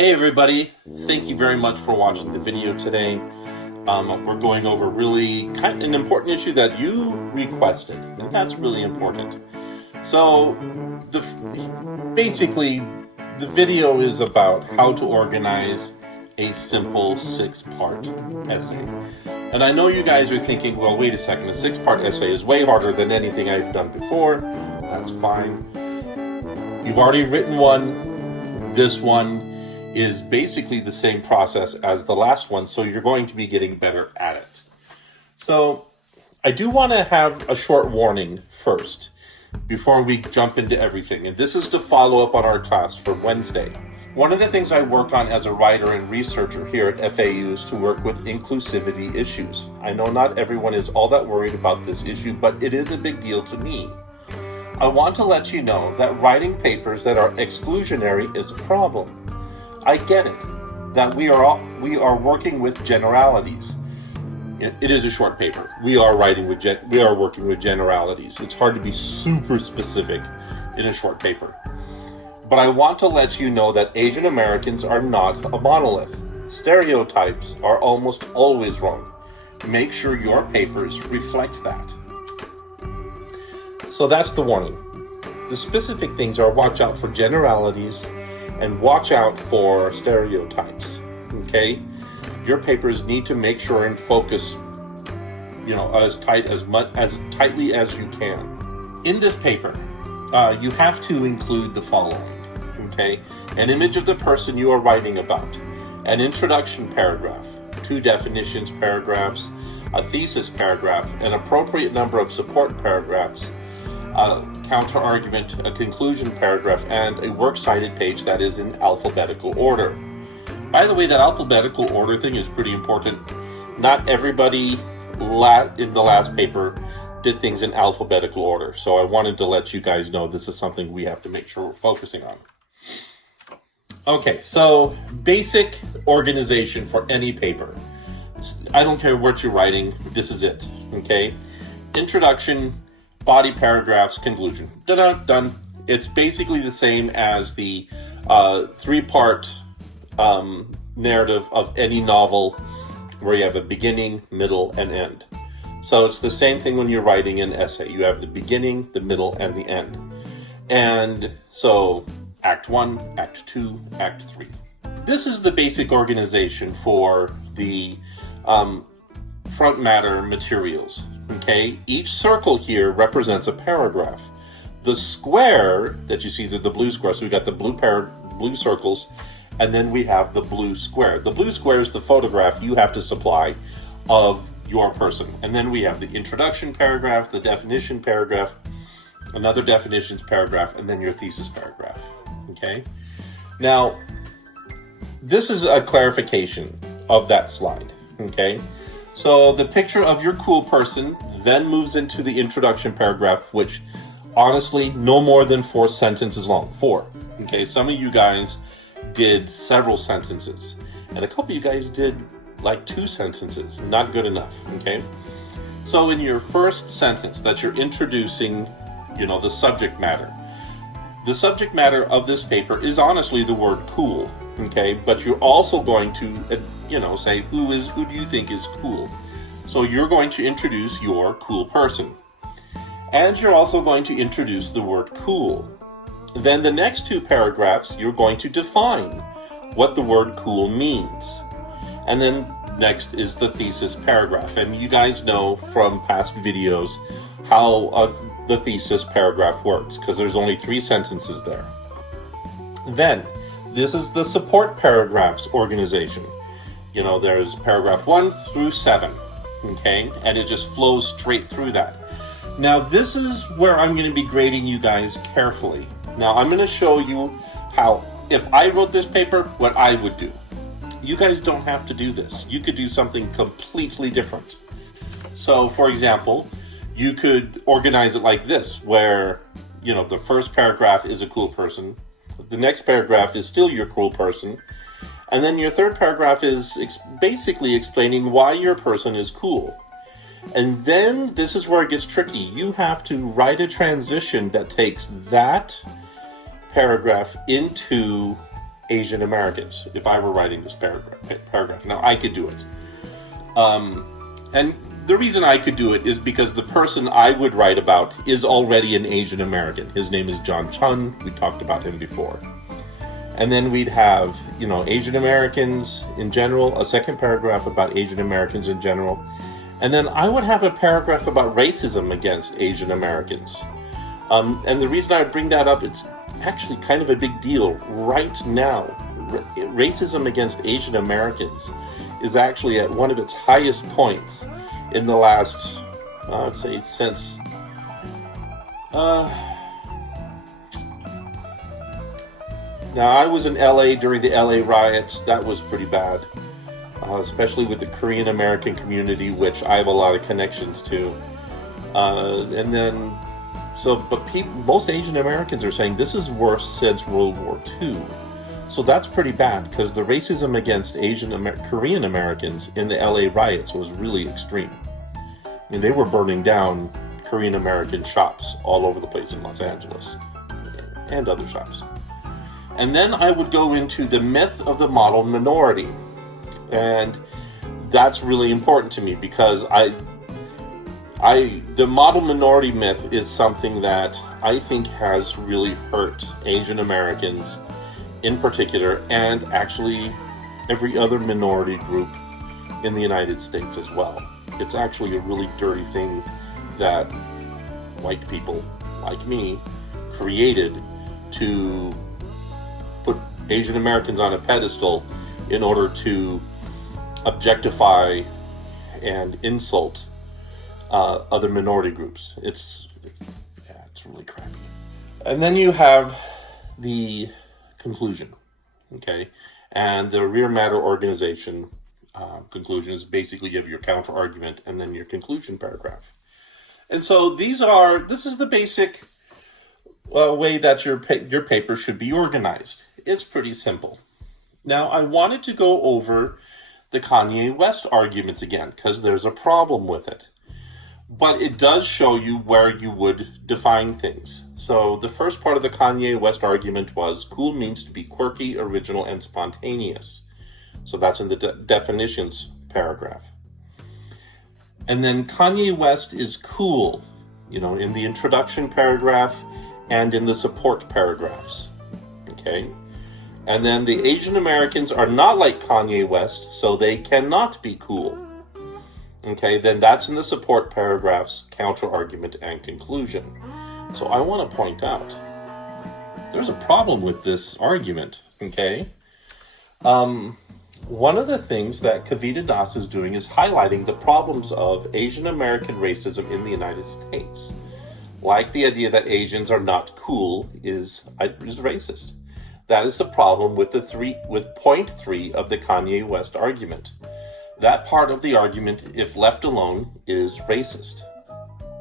Hey everybody, thank you very much for watching the video today. We're going over really kind of an important issue that you requested, and that's really important. So, basically, the video is about how to organize a simple 6-part essay. And I know you guys are thinking, well, wait a second, a 6-part essay is way harder than anything I've done before. That's fine. You've already written one. This one is basically the same process as the last one, so you're going to be getting better at it. So I do want to have a short warning first before we jump into everything, and this is to follow up on our class for Wednesday. One of the things I work on as a writer and researcher here at FAU is to work with inclusivity issues. I know not everyone is all that worried about this issue, but it is a big deal to me. I want to let you know that writing papers that are exclusionary is a problem. I get it, that we are working with generalities. It is a short paper. We are working with generalities. It's hard to be super specific in a short paper. But I want to let you know that Asian Americans are not a monolith. Stereotypes are almost always wrong. Make sure your papers reflect that. So that's the warning. The specific things are watch out for generalities and watch out for stereotypes, okay? Your papers need to make sure and focus, as tightly as you can. In this paper, you have to include the following, okay? An image of the person you are writing about, an introduction paragraph, 2 definitions paragraphs, a thesis paragraph, an appropriate number of support paragraphs, a counter-argument, a conclusion paragraph, and a works cited page that is in alphabetical order. By the way, that alphabetical order thing is pretty important. Not everybody in the last paper did things in alphabetical order, so I wanted to let you guys know this is something we have to make sure we're focusing on. Okay, so basic organization for any paper. I don't care what you're writing, this is it, okay? Introduction, body paragraphs, conclusion. Done. It's basically the same as the 3-part narrative of any novel where you have a beginning, middle, and end. So it's the same thing when you're writing an essay. You have the beginning, the middle, and the end. And so Act 1, Act 2, Act 3. This is the basic organization for the front matter materials. Okay, each circle here represents a paragraph. The square that you see, the blue square, so we got the blue circles, and then we have the blue square. The blue square is the photograph you have to supply of your person. And then we have the introduction paragraph, the definition paragraph, another definitions paragraph, and then your thesis paragraph. Okay, now this is a clarification of that slide. Okay. So the picture of your cool person then moves into the introduction paragraph, which honestly, no more than 4 sentences long. 4. Okay, some of you guys did several sentences, and a couple of you guys did like 2 sentences. Not good enough, okay? So in your first sentence that you're introducing, the subject matter. The subject matter of this paper is honestly the word cool, okay? But you're also going to say, who do you think is cool? So you're going to introduce your cool person. And you're also going to introduce the word cool. Then the next 2 paragraphs, you're going to define what the word cool means. And then next is the thesis paragraph. And you guys know from past videos how the thesis paragraph works, because there's only 3 sentences there. Then, this is the support paragraphs organization. There's paragraph 1 through 7, okay? And it just flows straight through that. Now, this is where I'm going to be grading you guys carefully. Now, I'm going to show you how, if I wrote this paper, what I would do. You guys don't have to do this. You could do something completely different. So, for example, you could organize it like this, where, the first paragraph is a cool person. The next paragraph is still your cool person. And then your third paragraph is basically explaining why your person is cool. And then this is where it gets tricky. You have to write a transition that takes that paragraph into Asian Americans if I were writing this paragraph. Now, I could do it. And the reason I could do it is because the person I would write about is already an Asian American. His name is John Chun. We talked about him before. And then we'd have, Asian Americans in general, a second paragraph about Asian Americans in general. And then I would have a paragraph about racism against Asian Americans. And the reason I would bring that up, it's actually kind of a big deal right now. Racism against Asian Americans is actually at one of its highest points in the last, I'd say, since now, I was in LA during the LA riots. That was pretty bad, especially with the Korean American community, which I have a lot of connections to. Most Asian Americans are saying this is worse since World War II. So that's pretty bad, because the racism against Korean Americans in the LA riots was really extreme. I mean, they were burning down Korean American shops all over the place in Los Angeles and other shops. And then I would go into the myth of the model minority. And that's really important to me, because the model minority myth is something that I think has really hurt Asian Americans in particular, and actually every other minority group in the United States as well. It's actually a really dirty thing that white people like me created to put Asian Americans on a pedestal in order to objectify and insult other minority groups. It's really crappy. And then you have the conclusion, okay? And the rear matter organization conclusion is basically you have your counter argument and then your conclusion paragraph. And so this is the basic way that your paper should be organized. It's pretty simple. Now, I wanted to go over the Kanye West argument again, because there's a problem with it. But it does show you where you would define things. So the first part of the Kanye West argument was cool means to be quirky, original, and spontaneous. So that's in the definitions paragraph. And then Kanye West is cool, in the introduction paragraph and in the support paragraphs. Okay? And then the Asian Americans are not like Kanye West, so they cannot be cool. Okay, then that's in the support paragraphs, counter-argument, and conclusion. So I want to point out, there's a problem with this argument, okay? One of the things that Kavita Das is doing is highlighting the problems of Asian American racism in the United States. Like the idea that Asians are not cool is racist. That is the problem with point 3 of the Kanye West argument. That part of the argument, if left alone, is racist.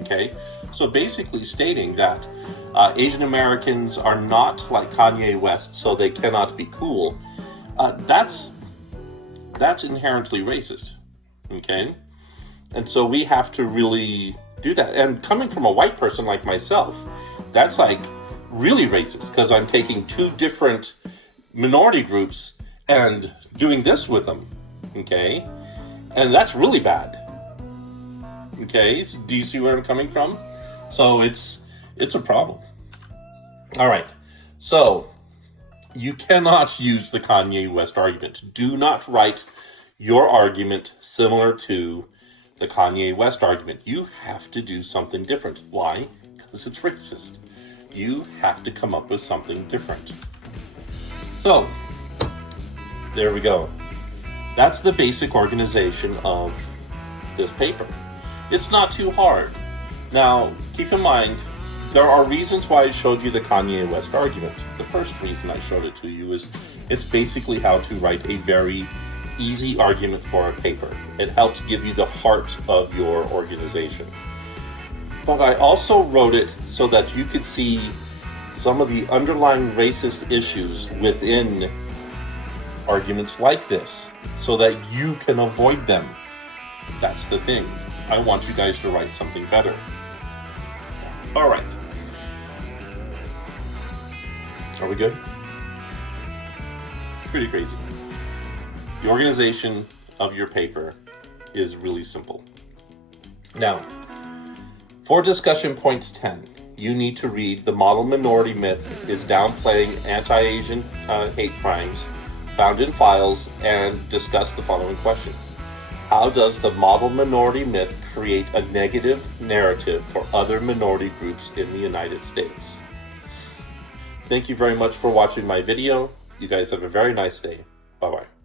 Okay? So basically stating that Asian Americans are not like Kanye West, so they cannot be cool, that's inherently racist. Okay? And so we have to really do that. And coming from a white person like myself, that's like really racist, because I'm taking two different minority groups and doing this with them. Okay? And that's really bad. Okay? Do you see where I'm coming from? So it's a problem. All right. So you cannot use the Kanye West argument. Do not write your argument similar to the Kanye West argument. You have to do something different. Why? Because it's racist. You have to come up with something different. So, there we go. That's the basic organization of this paper. It's not too hard. Now, keep in mind, there are reasons why I showed you the Kanye West argument. The first reason I showed it to you is it's basically how to write a very easy argument for a paper. It helps give you the heart of your organization. But I also wrote it so that you could see some of the underlying racist issues within arguments like this, so that you can avoid them. That's the thing. I want you guys to write something better. All right. Are we good? Pretty crazy. The organization of your paper is really simple. Now, for discussion point 10, you need to read "The model minority myth is downplaying anti-Asian hate crimes found in files," and discuss the following question. How does the model minority myth create a negative narrative for other minority groups in the United States? Thank you very much for watching my video. You guys have a very nice day. Bye-bye.